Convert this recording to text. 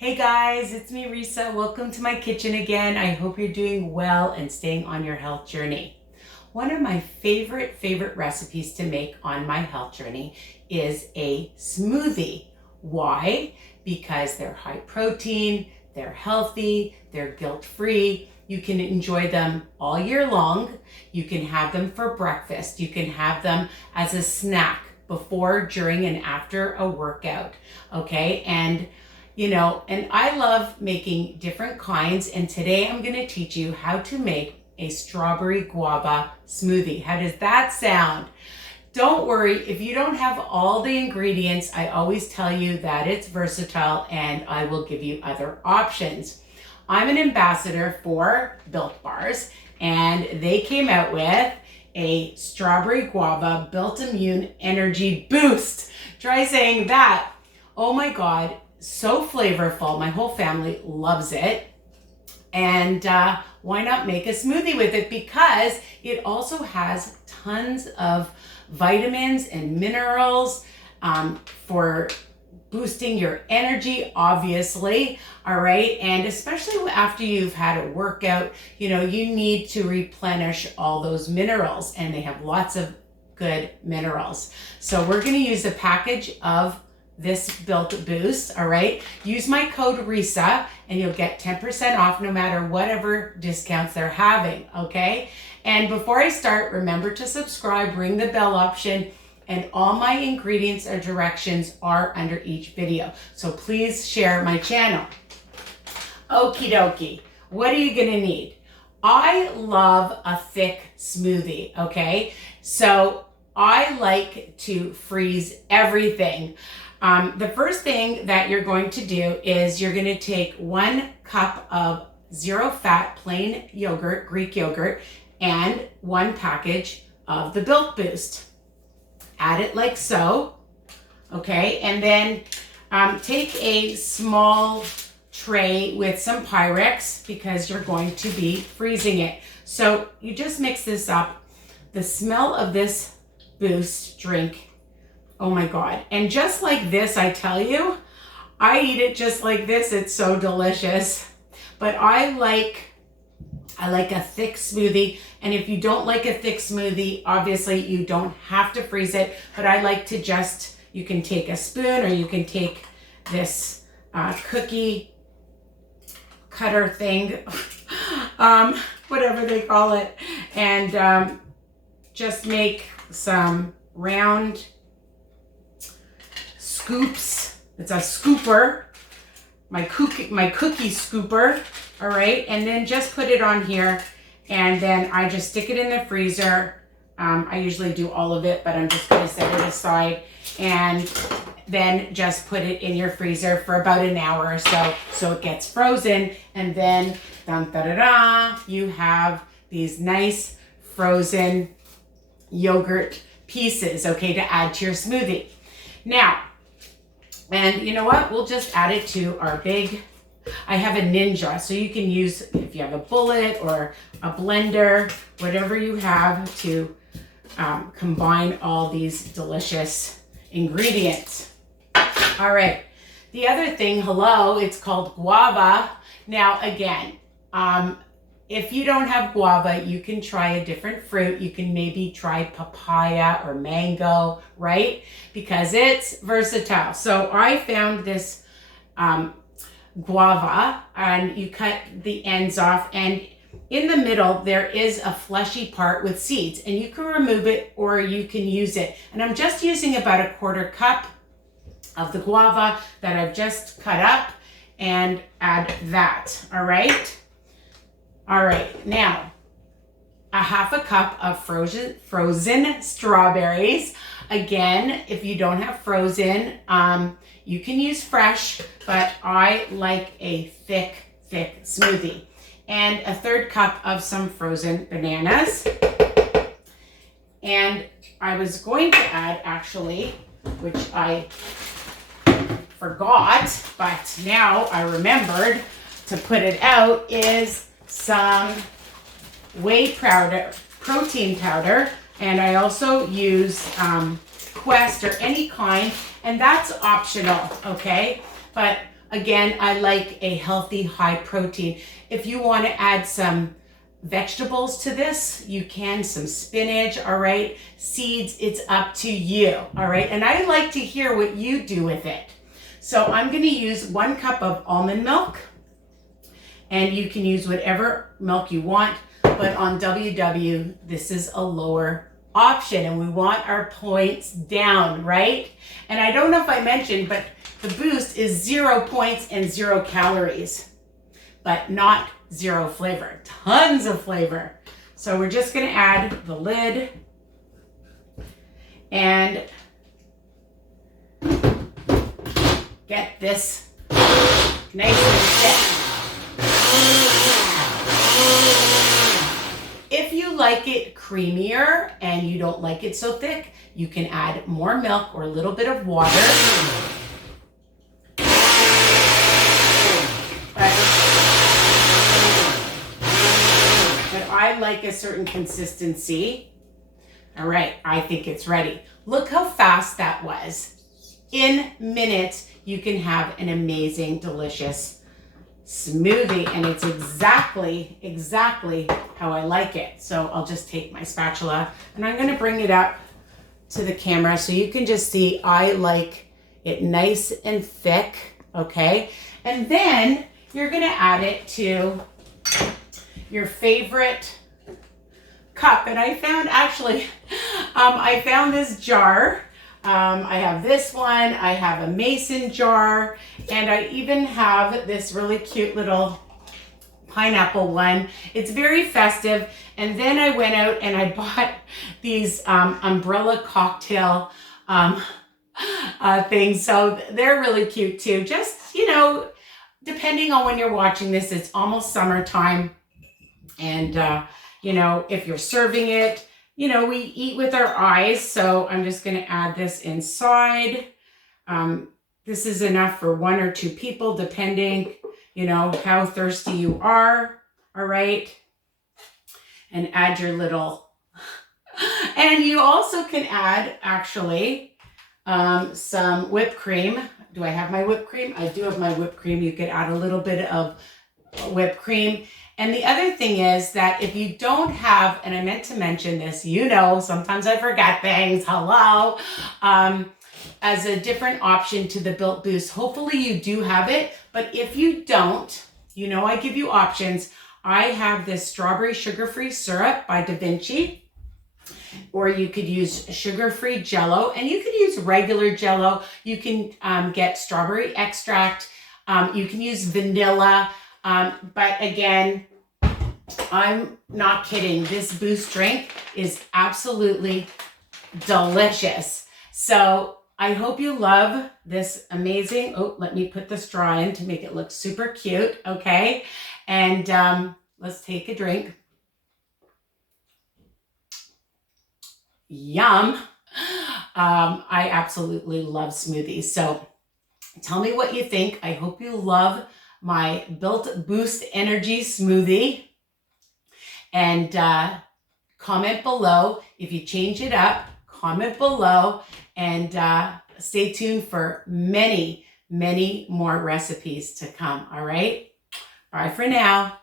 Hey guys, it's me Risa. Welcome to my kitchen again. I hope you're doing well and staying on your health journey. One of my favorite recipes to make on my health journey is a smoothie. Why? Because they're high protein, they're healthy, they're guilt-free. You can enjoy them all year long. You can have them for breakfast. You can have them as a snack before, during, and after a workout. Okay, and I love making different kinds, and today I'm going to teach you how to make a strawberry guava smoothie. How does that sound? Don't worry, if you don't have all the ingredients, I always tell you that it's versatile and I will give you other options. I'm an ambassador for Built Bars, and they came out with a strawberry guava Built Immune Energy Boost. Try saying that. Oh my God. So flavorful. My whole family loves it. And why not make a smoothie with it? Because it also has tons of vitamins and minerals for boosting your energy, obviously. All right. And especially after you've had a workout, you need to replenish all those minerals, and they have lots of good minerals. So we're going to use a package of this Built Boost, all right? Use my code Risa and you'll get 10% off no matter whatever discounts they're having, okay? And before I start, remember to subscribe, ring the bell option, and all my ingredients or directions are under each video. So please share my channel. Okie dokie, what are you gonna need? I love a thick smoothie, okay? So I like to freeze everything. The first thing that you're going to do is you're going to take 1 cup of zero fat plain yogurt, Greek yogurt, and 1 package of the Built Boost. Add it like so, okay? And then take a small tray with some Pyrex because you're going to be freezing it. So you just mix this up. The smell of this Boost drink, oh my God. And just like this, I tell you, I eat it just like this. It's so delicious. But I like a thick smoothie. And if you don't like a thick smoothie, obviously you don't have to freeze it. But I like to you can take a spoon, or you can take this cookie cutter thing, whatever they call it, and just make some round scoops. It's a scooper, my cookie scooper, all right? And then just put it on here, and then I just stick it in the freezer. I usually do all of it, but I'm just gonna set it aside, and then just put it in your freezer for about an hour or so it gets frozen, and then dun, da, da, da, you have these nice frozen yogurt pieces, okay, to add to your smoothie. Now, and you know what? We'll just add it to our big, I have a Ninja, so you can use, if you have a bullet or a blender, whatever you have to combine all these delicious ingredients. All right. The other thing, it's called guava. Now, again, if you don't have guava, you can try a different fruit. You can maybe try papaya or mango, right? Because it's versatile. So I found this guava, and you cut the ends off, and in the middle there is a fleshy part with seeds, and you can remove it or you can use it. And I'm just using about a 1/4 cup of the guava that I've just cut up, and add that, all right? All right, now, a 1/2 cup of frozen strawberries. Again, if you don't have frozen, you can use fresh, but I like a thick smoothie. And a 1/3 cup of some frozen bananas. And I was going to add, actually, which I forgot, but now I remembered to put it out, is some whey powder, protein powder, and I also use Quest or any kind, and that's optional, okay? But Again, I like a healthy, high protein. If you want to add some vegetables to this, you can, some spinach, all right? Seeds, it's up to you, all right? And I like to hear what you do with it. So I'm going to use 1 cup of almond milk, and you can use whatever milk you want, but on WW, this is a lower option, and we want our points down, right? And I don't know if I mentioned, but the boost is 0 points and 0 calories, but not 0 flavor, tons of flavor. So we're just gonna add the lid and get this nice and thick. If you like it creamier and you don't like it so thick, you can add more milk or a little bit of water. But I like a certain consistency. All right, I think it's ready. Look how fast that was. In minutes, you can have an amazing, delicious smoothie, and it's exactly how I like it. So I'll just take my spatula and I'm gonna bring it up to the camera so you can just see I like it nice and thick, okay? And then you're gonna add it to your favorite cup. And I found actually, I found this jar. I have this one, I have a mason jar, and I even have this really cute little pineapple one. It's very festive. And then I went out and I bought these umbrella cocktail things. So they're really cute too. Just, you know, depending on when you're watching this, it's almost summertime. And, you know, if you're serving it, you know, we eat with our eyes. So I'm just going to add this inside. This is enough for 1 or 2 people, depending, you know, how thirsty you are. All right. And add your little, and you also can add actually some whipped cream. Do I have my whipped cream? I do have my whipped cream. You could add a little bit of whipped cream. And the other thing is that if you don't have, and I meant to mention this, you know, sometimes I forget things, hello, as a different option to the Built Boost. Hopefully you do have it, but if you don't, you know, I give you options. I have this strawberry sugar-free syrup by Da Vinci, or you could use sugar-free jello, and you could use regular jello. You can get strawberry extract. You can use vanilla, but again, I'm not kidding. This Boost drink is absolutely delicious. So I hope you love this amazing, oh, let me put the straw in to make it look super cute, okay? And let's take a drink. Yum. I absolutely love smoothies. So tell me what you think. I hope you love my Built Boost Energy smoothie. And comment below if you change it up. Comment below, and stay tuned for many more recipes to come. All right. Bye for now.